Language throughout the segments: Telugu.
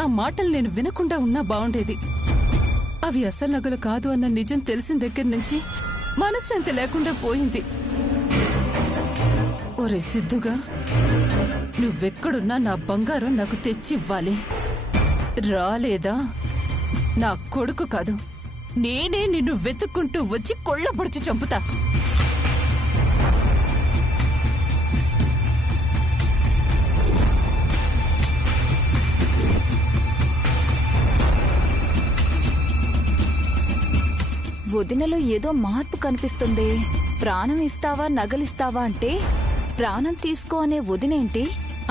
ఆ మాటలు నేను వినకుండా ఉన్నా బాగుండేది. అవి అసలు నగలు కాదు అన్న నిజం తెలిసిన దగ్గర నుంచి మనశ్శాంతి లేకుండా పోయింది. ఒరే సిద్ధుగా, నువ్వెక్కడున్నా నా బంగారం నాకు తెచ్చివ్వాలి. రాలేదా నా కొడుకు కాదు, నేనే నిన్ను వెతుక్కుంటూ వచ్చి కొళ్ళపొడిచి చంపుతా. వదినలో ఏదో మార్పు కనిపిస్తుంది. ప్రాణం ఇస్తావా నగలిస్తావా అంటే ప్రాణం తీసుకో అనే వదినేంటి,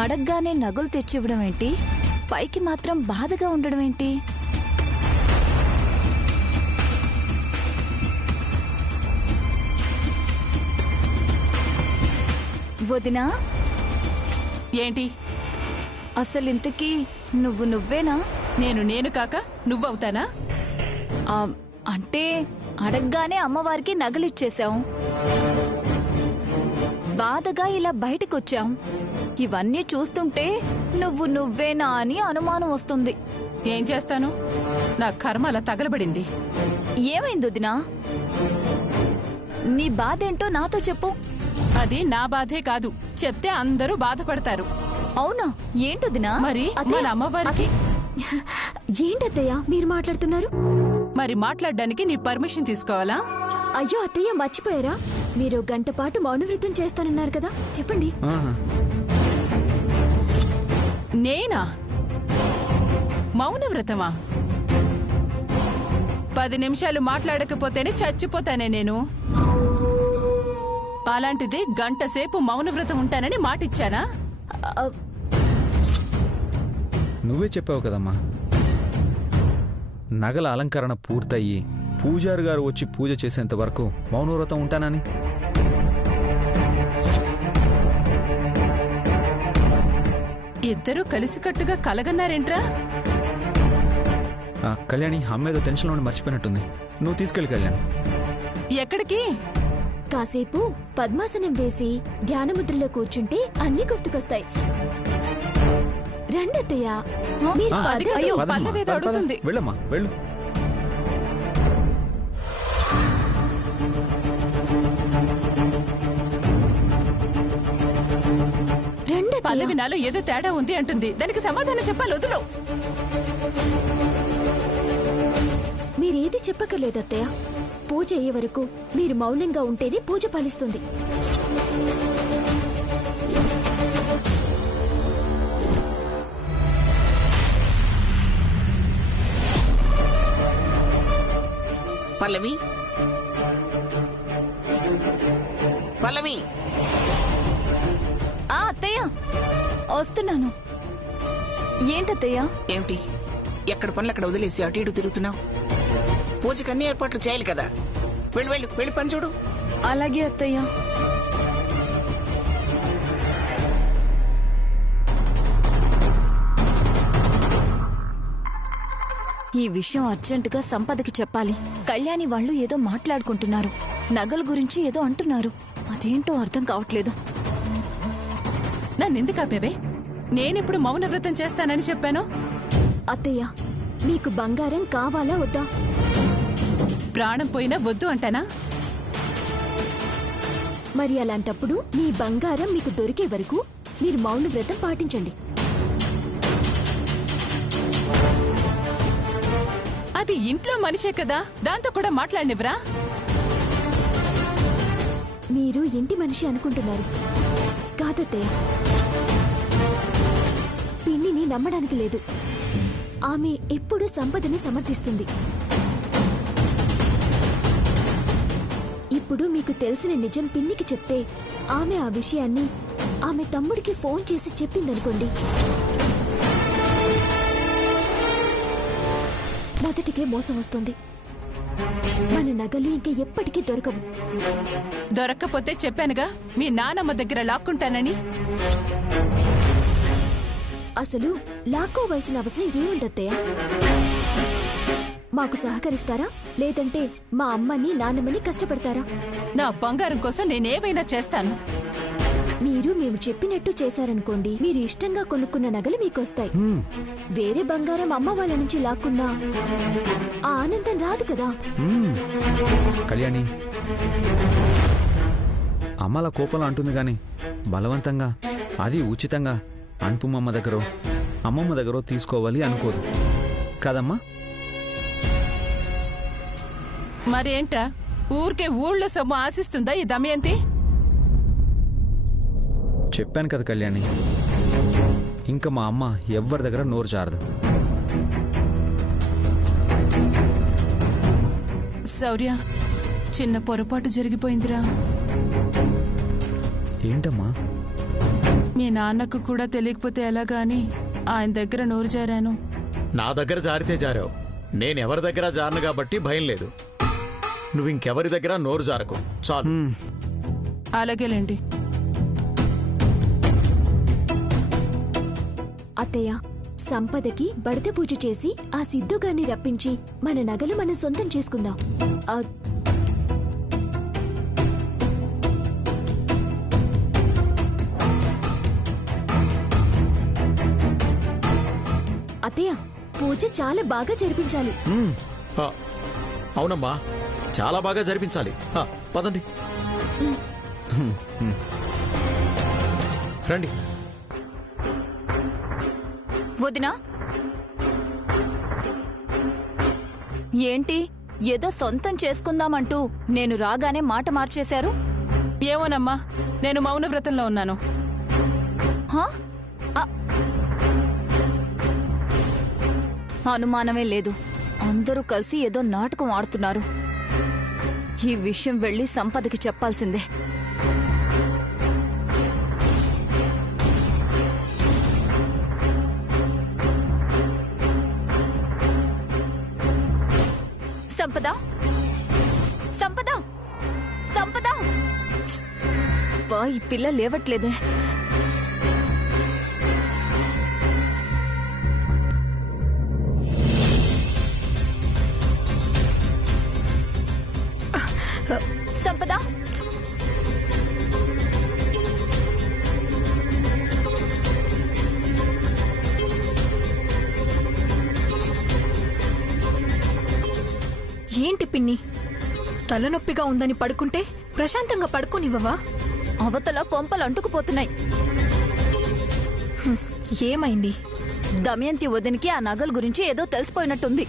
అడగ్గానే నగలు తెచ్చివ్వడం ఏంటి, పైకి మాత్రం బాధగా ఉండడం ఏంటి? వదినా ఏంటి? అసలింతకీ నువ్వేనా? నేను కాక నువ్వవుతానా? అంటే అడగ్గానే అమ్మవారికి నగలిచ్చేశాం, బాధగా ఇలా బయటకొచ్చాం. ఇవన్నీ చూస్తుంటే నువ్వేనా అని అనుమానం వస్తుంది. ఏం చేస్తాను, నా కర్మ అలా తగలబడింది. ఏమైంది వదినా? నీ బాధేంటో నాతో చెప్పు. అది నా బాధే కాదు, చెప్తే అందరూ బాధపడతారు. అవునా? ఏంటొదినా? మరి మన అమ్మవారికి ఏంటత్తయ్య మీరు మాట్లాడుతున్నారు? మరి మాట్లాడడానికి నీ పర్మిషన్ తీసుకోవాలా? అయ్యో అత్తయ్య, మర్చిపోయారా? మీరు గంట పాటు మౌనవ్రతం చేస్తానన్నారు కదా, చెప్పండి. నేనా? మౌనవ్రతమా? 10 నిమిషాలు మాట్లాడకపోతేనే చచ్చిపోతానే నేను. అలాంటిది గంట సేపు మౌనవ్రతం ఉంటానని మాటిచ్చానా? నువ్వే చెప్పావు కదమ్మా, నగల అలంకరణ పూర్తయి పూజారి గారు వచ్చి పూజ చేసేంత వరకు మౌనవ్రతం ఉంటానని. ఇద్దరూ కలిసికట్టుగా కలగన్నారేంట్రా? కళ్యాణి అమ్మేదో టెన్షన్లో మర్చిపోయినట్టుంది. నువ్వు తీసుకెళ్ళి కళ్యాణి. ఎక్కడికి? కాసేపు పద్మాసనం వేసి ధ్యానముద్రలో కూర్చుంటే అన్ని గుర్తుకొస్తాయి. రండత్తయ్య. వెళ్ళమ్మా, వెళ్ళు. పల్లవి నాలో ఏదో తేడా ఉంది అంటుంది, దానికి సమాధానం చెప్పాలి. వదులు. మీరేది చెప్పక్కర్లేదత్తయ్య. పూజ అయ్యే వరకు మీరు మౌనంగా ఉంటేనే పూజ ఫలిస్తుంది. పల్లవి, పల్లవి. అత్తయ్య వస్తున్నాను. ఏంటత్తయ్య? ఏమిటి ఎక్కడ పనులు అక్కడ వదిలేసి అటు ఇటు తిరుగుతున్నావు? పూజకి అన్ని ఏర్పాట్లు చేయాలి కదా. వెళ్ళి పని చూడు. అలాగే అత్తయ్య. ఈ విషయం అర్జెంటుగా సంపదకి చెప్పాలి. కళ్యాణి వాళ్ళు ఏదో మాట్లాడుకుంటున్నారు, నగల గురించి ఏదో అంటున్నారు. అదేంటో అర్థం కావట్లేదు. నన్నెందుకు ఆపేవే? నేనిప్పుడు మౌనవ్రతం చేస్తానని చెప్పాను. అత్తయ్య, మీకు బంగారం కావాలా వద్దా? ప్రాణం పోయినా వద్దు అంటానా? మరి అలాంటప్పుడు మీ బంగారం మీకు దొరికే వరకు మీరు మౌనవ్రతం పాటించండి. అది ఇంట్లో మనిషే కదా, దాంతో కూడా మాట్లాడినవరా? మీరు ఇంటి మనిషి అనుకుంటున్నారు కాదత్తయ్య. పిన్నిని నమ్మడానికి లేదు. ఆమె ఎప్పుడూ సంపదని సమర్థిస్తుంది. ఇప్పుడు మీకు తెలిసిన నిజం పిన్నికి చెప్తే ఆమె ఆ విషయాన్ని ఆమె తమ్ముడికి ఫోన్ చేసి చెప్పిందనుకోండి, మొదటికే మోసం వస్తుంది. మన నగలు ఇంకా ఎప్పటికీ దొరకవు. దొరక్కపోతే చెప్పానుగా మీ నానమ్మ దగ్గర లాక్కుంటానని. అసలు లాక్కోవలసిన అవసరం ఏముందత్తయ్య? మాకు సహకరిస్తారా, లేదంటే మా అమ్మని నాన్నమ్మని కష్టపడతారా? నా బంగారం కోసం నేనేమైనా చేస్తాను. మీరు మేము చెప్పినట్టు చేశారనుకోండి, మీరు ఇష్టంగా కొనుక్కున్న నగలు మీకొస్తాయి. వేరే బంగారం అమ్మ వాళ్ళ నుంచి లాక్కున్నా ఆ ఆనందం రాదు కదా. కళ్యాణి అమ్మల కోపంలో అంటుంది గాని బలవంతంగా, అది ఉచితంగా అనుపమమ్మ దగ్గర అమ్మమ్మ దగ్గర తీసుకోవాలి అనుకోదు కదమ్మా. మరేంట్రా, ఊరికే ఊళ్ళో సొమ్ము ఆశిస్తుందా ఈ దమయంతి? చెప్పాను కదా కళ్యాణి, ఇంకా మా అమ్మ ఎవ్వరి దగ్గర నోరు జారదు. శౌర్య, చిన్న పొరపాటు జరిగిపోయిందిరా. ఏంటమ్మా? మీ నాన్నకు కూడా తెలియకపోతే ఎలాగా అని ఆయన దగ్గర నోరు జారాను. నా దగ్గర జారితే జారావు, నేనెవరి దగ్గర జారను కాబట్టి భయం లేదు. నువ్వు ఇంకెవరి దగ్గర నోరు జారకు చాలు. అలాగేలేండి. అత్తయ్య, సంపదకి బడత పూజ చేసి ఆ సిద్ధుగాన్ని రప్పించి మన నగలు మనం సొంతం చేసుకుందాం. అత్తయ్య, పూజ చాలా బాగా జరిపించాలి. అవునమ్మా, చాలా బాగా జరిపించాలి. పదండి, రండి. వదినా, ఏంటి ఏదో సొంతం చేసుకుందామంటూ నేను రాగానే మాట మార్చేశారు? ఏమోనమ్మా, నేను మౌన వ్రతంలో ఉన్నాను. అనుమానమే లేదు, అందరూ కలిసి ఏదో నాటకం ఆడుతున్నారు. ఈ విషయం వెళ్ళి సంపదకి చెప్పాల్సిందే. సంపద, సంపద, సంపద! ఈ పిల్ల లేవట్లేదే. సంపద, ఏంటి పిన్ని, తలనొప్పిగా ఉందని పడుకుంటే ప్రశాంతంగా పడుకోనివ్వవా? అవతల కొంపలు అంటుకుపోతున్నాయి. ఏమైంది? దమయంతి వదినికి ఆ నగల గురించి ఏదో తెలిసిపోయినట్టుంది.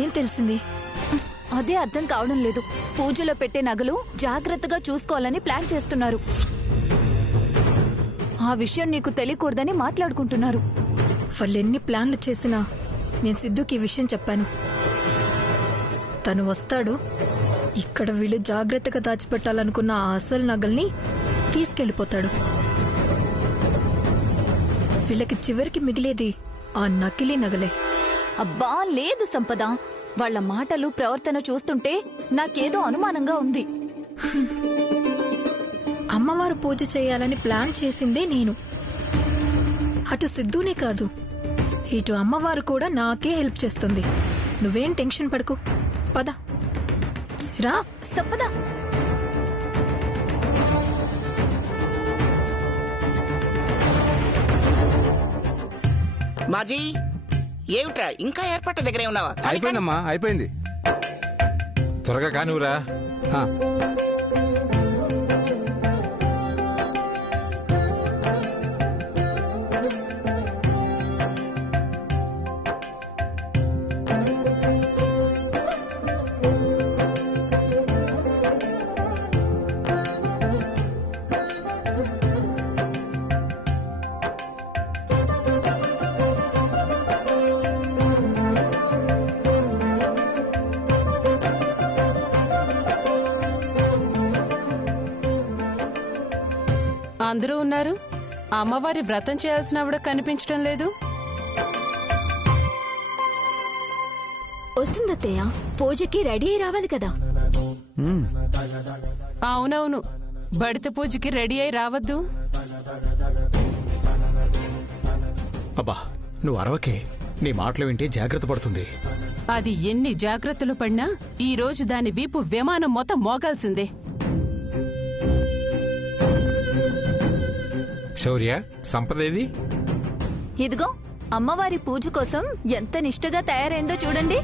ఏం తెలిసింది? అదే అర్థం కావడం లేదు. పూజలో పెట్టే నగలు జాగ్రత్తగా చూసుకోవాలని ప్లాన్ చేస్తున్నారు. ఆ విషయం నీకు తెలియకూడదని మాట్లాడుకుంటున్నారు. వాళ్ళెన్ని ప్లాన్లు చేసినా నేను సిద్ధుకి ఈ విషయం చెప్పాను. తను వస్తాడు, ఇక్కడ వీళ్ళు జాగ్రత్తగా దాచిపెట్టాలనుకున్న ఆ అసలు నగల్ని తీసుకెళ్లిపోతాడు. వీళ్ళకి చివరికి మిగిలేది ఆ నకిలీ నగలే. అబ్బా లేదు సంపద, వాళ్ల మాటలు ప్రవర్తన చూస్తుంటే నాకేదో అనుమానంగా ఉంది. అమ్మవారు పూజ చేయాలని ప్లాన్ చేసిందే నేను. అటు సిద్ధునే కాదు, ఇటు అమ్మవారు కూడా నాకే హెల్ప్ చేస్తుంది. నువ్వేం టెన్షన్ పడకు, పద రా. సంపద, మాజీ ఏమిట్రా ఇంకా ఏర్పాట్ల దగ్గరే ఉన్నావా? అయిపోయిందమ్మా, అయిపోయింది. త్వరగా కానివ్వరా. అందరూ ఉన్నారు, అమ్మవారి వ్రతం చేయాల్సిన ఆవిడ కనిపించడం లేదు. వస్తుందత్తయ్య, పూజకి రెడీ అయి రావాలి కదా. అవునవును, బడిత పూజకి రెడీ అయి రావద్దు. అబ్బా, నువ్వు అరవకే. నీ మాటలు వింటే జాగ్రత్త పడుతుంది. అది ఎన్ని జాగ్రత్తలు పడినా ఈ రోజు దాని వీపు విమానం మొత్తం మోగాల్సిందే. శౌర్య, సంపదేది? ఇదిగో అమ్మవారి పూజ కోసం ఎంత నిష్ఠగా తయారైందో చూడండి.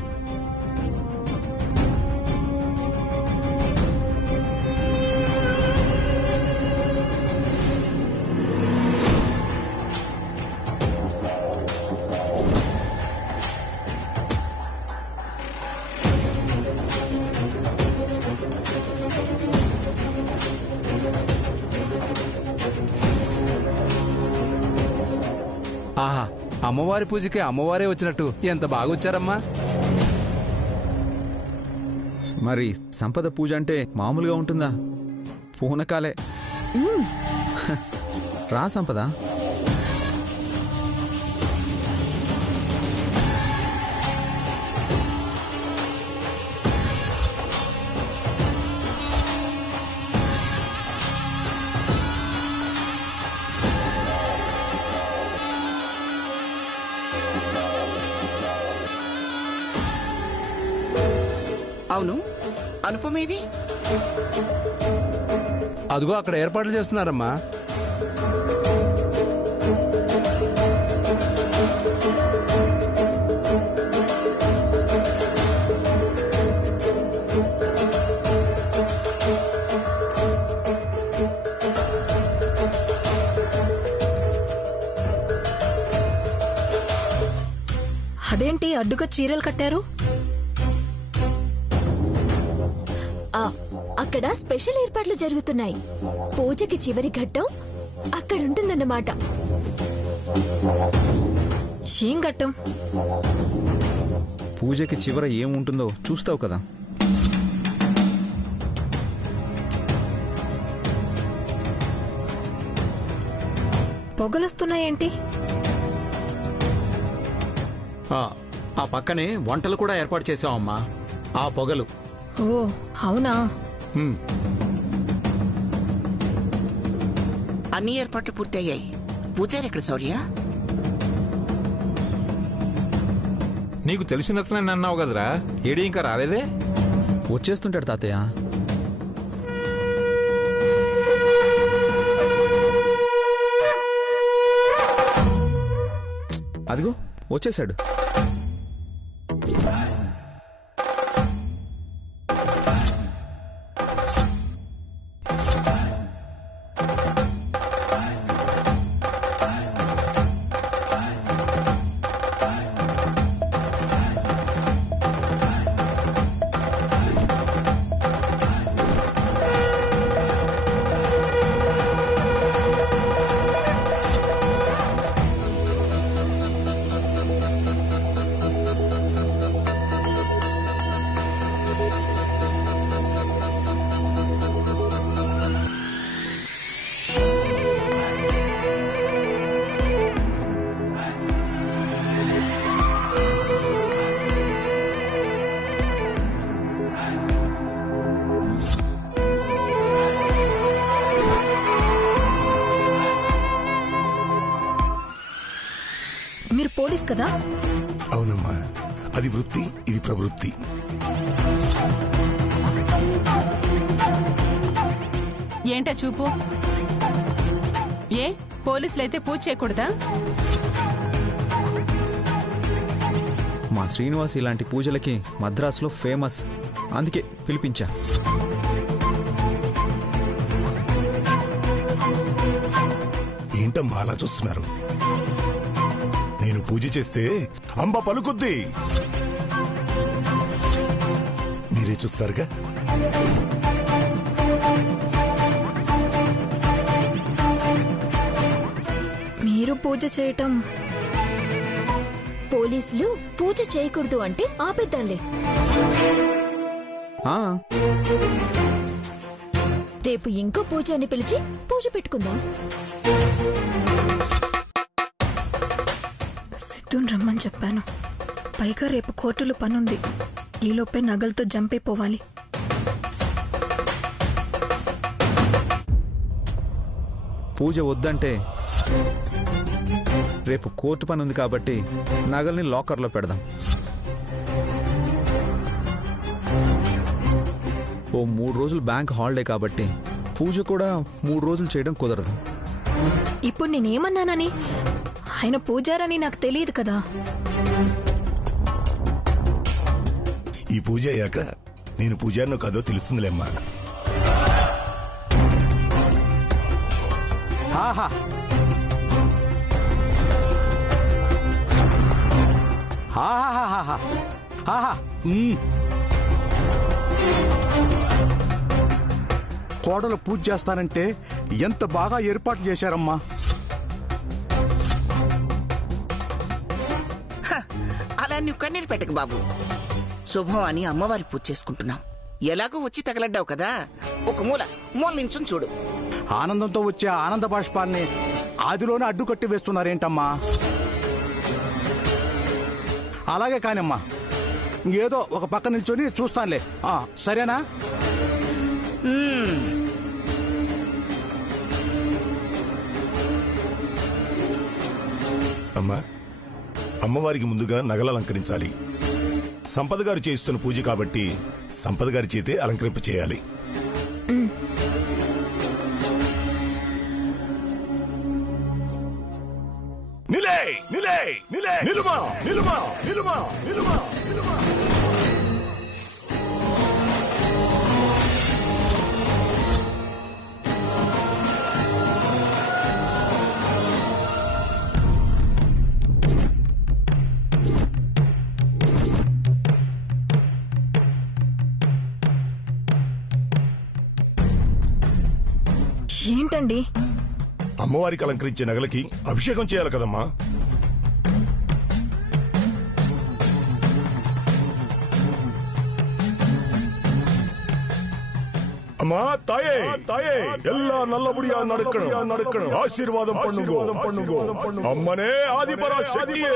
ఆహా, అమ్మవారి పూజకి అమ్మవారే వచ్చినట్టు ఎంత బాగా వచ్చారమ్మా. మరి సంపద పూజ అంటే మామూలుగా ఉంటుందా? పూనకాలే. రా సంపద. అవును, అనుపమేది? అదిగో అక్కడ ఏర్పాట్లు చేస్తున్నారమ్మా. అదేంటి అడ్డుగా చీరలు కట్టారు? అక్కడ స్పెషల్ ఏర్పాట్లు జరుగుతున్నాయి. పూజకి చివరి ఘట్టం అక్కడుంటుందన్నమాట. ఏం ఘట్టం? పూజకి చివర ఏముంటుందో చూస్తావు కదా. పొగలొస్తున్నాయేంటి? ఆ పక్కనే వంటలు కూడా ఏర్పాటు చేసావమ్మా. ఆ పొగలు. ఓ అవునా? అన్ని ఏర్పాట్లు పూర్తయ్యాయి. పూజారి ఎక్కడ శౌర్య? నీకు తెలిసినట్లనే అన్నావు కదరా, ఏడీ ఇంకా రాలేదే? వచ్చేస్తుంటాడు తాతయ్య. అదిగో వచ్చేసాడు. మీరు పోలీస్ కదా? అవునమ్మా, అది వృత్తి, ఇది ప్రవృత్తి. ఏంటా చూపు? ఏ పోలీసులైతే పూజ చేయకూడదా? మా శ్రీనివాస్ ఇలాంటి పూజలకి మద్రాసులో ఫేమస్, అందుకే పిలిపించా. ఏంటమ్మా అలా చూస్తున్నారు? నేను పూజ చేస్తే అంబ పలుకుద్ది, మీరే చూస్తారుగా. మీరు పూజ చేయటం, పోలీసులు పూజ చేయకూడదు అంటే ఆపేద్దాంలే. రేపు ఇంకో పూజ అని పిలిచి పూజ పెట్టుకుందాం. సిద్ధుని రమ్మని చెప్పాను. పైగా రేపు కోర్టులో పనుంది. ఈలోపే నగలతో జంపైపోవాలి. పూజ వద్దంటే రేపు కోర్టు పని ఉంది కాబట్టి నగల్ని లాకర్లో పెడదాం. ఓ 3 రోజులు బ్యాంక్ హాలిడే కాబట్టి పూజ కూడా 3 రోజులు చేయడం కుదరదు. ఇప్పుడు నేనేమన్నానని? ఆయన పూజారని నాకు తెలియదు కదా. ఈ పూజ అయ్యాక నేను పూజారినో కాదో తెలుస్తుందిలేమ్మా. ఆహా ఆహాహాహా. ఆహా. కోడలు పూజ చేస్తానంటే ఎంత బాగా ఏర్పాట్లు చేశారమ్మా. అలా నువ్వు కన్నీరు పెట్టకు బాబు. శుభం అని అమ్మవారి పూజ చేసుకుంటున్నాం. ఎలాగో వచ్చి తగలడ్డావు కదా, ఒక మూల నించుని చూడు. ఆనందంతో వచ్చే ఆనంద బాష్పాల్ని ఆదిలోనే అడ్డుకట్టి వేస్తున్నారేంటమ్మా? అలాగే కానమ్మా, ఏదో ఒక పక్క నిల్చొని చూస్తానులే. సరేనా? అమ్మా, అమ్మవారికి ముందుగా నగలు అలంకరించాలి. సంపద గారు చేస్తున్న పూజ కాబట్టి సంపద గారి చేతే అలంకరింప చేయాలి. ఏంటండి? అమ్మవారికి అలంకరించే నగలకి అభిషేకం చేయాలి కదమ్మా. అమ్మా తాయే எல்லா நல்லபடியா நடக்கணும். ஆசீர்வாதம் பண்ணுங்க. அம்மனே ஆதிபராசக்தியே.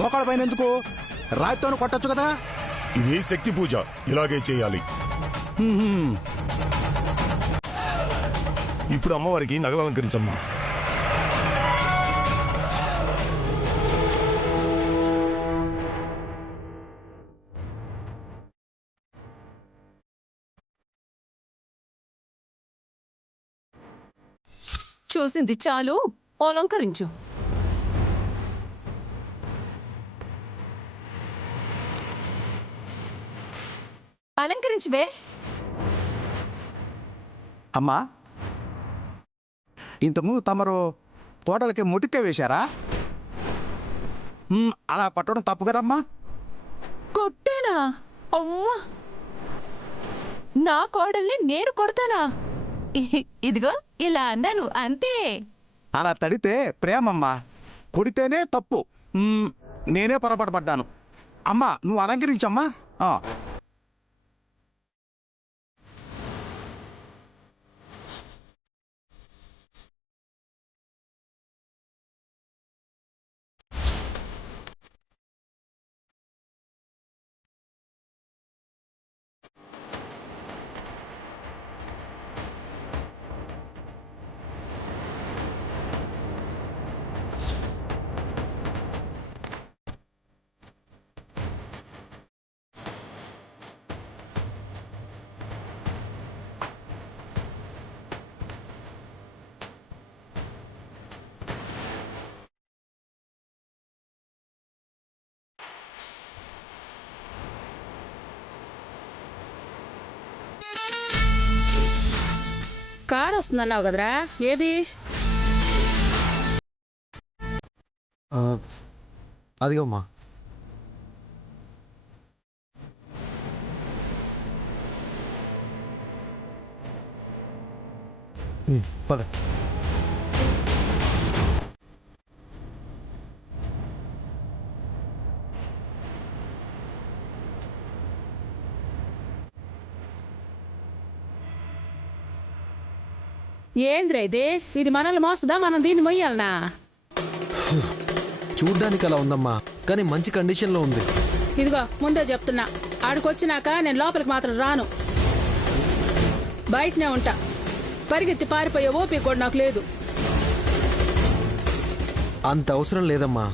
మోకాళ్ళ పైన ఎందుకు? రాయితోను కొట్టచ్చు కదా. ఇది శక్తి పూజ, ఇలాగే చేయాలి. ఇప్పుడు అమ్మవారికి నగలు అలంకరించమ్మా. చూసింది చాలు, అలంకరించు. అలంకరించువే. అమ్మా, ఇంతకుముందు తమరు కోడలకి ముటికే వేశారా? అలా పట్టడం తప్పు కదమ్మా. కొట్టేనా? అమ్మా, నా కోడల్ని నేను కొడతానా? ఇదిగో ఇలా అన్నాను అంతే. అలా తడితే ప్రేమమ్మా, కొడితేనే తప్పు. నేనే పొరపాటు పడ్డాను. అమ్మా, నువ్వు అలంకరించమ్మా. కారు వస్తుందన్నావు కదరా, ఏది? అదిగమ్మా. పద. ఏంద్రా ఇది మనల్ని మోస్తుందా, మనం దీన్ని మొయ్యాలనా? చూడ్డానికి అలా ఉందమ్మా, కానీ మంచి కండిషన్లో ఉంది. ఇదిగో ముందే చెప్తున్నా, ఆడికొచ్చినాక నేను లోపలికి మాత్రం రాను, బయటనే ఉంటా. పరిగెత్తి పారిపోయే ఓపిక కూడా నాకు లేదు. అంత అవసరం లేదమ్మా,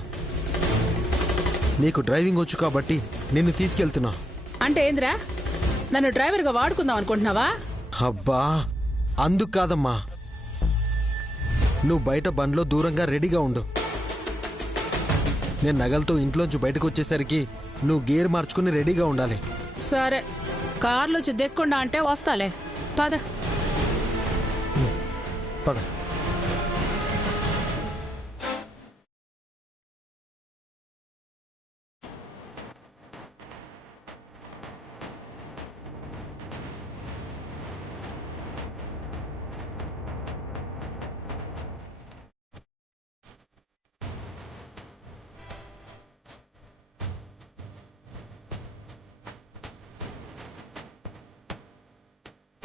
నీకు డ్రైవింగ్ వచ్చు కాబట్టి నిన్ను తీసుకెళ్తున్నా. అంటే ఏంద్రా, నన్ను డ్రైవర్గా వాడుకుందాం అనుకుంటున్నావా? అబ్బా అందుకు కాదమ్మా, నువ్వు బయట బండ్లో దూరంగా రెడీగా ఉండు. నేను నగలతో ఇంట్లోంచి బయటకు వచ్చేసరికి నువ్వు గేర్ మార్చుకుని రెడీగా ఉండాలి. సరే, కార్లోంచి దెక్కుండా అంటే వస్తాలే, పద. పద.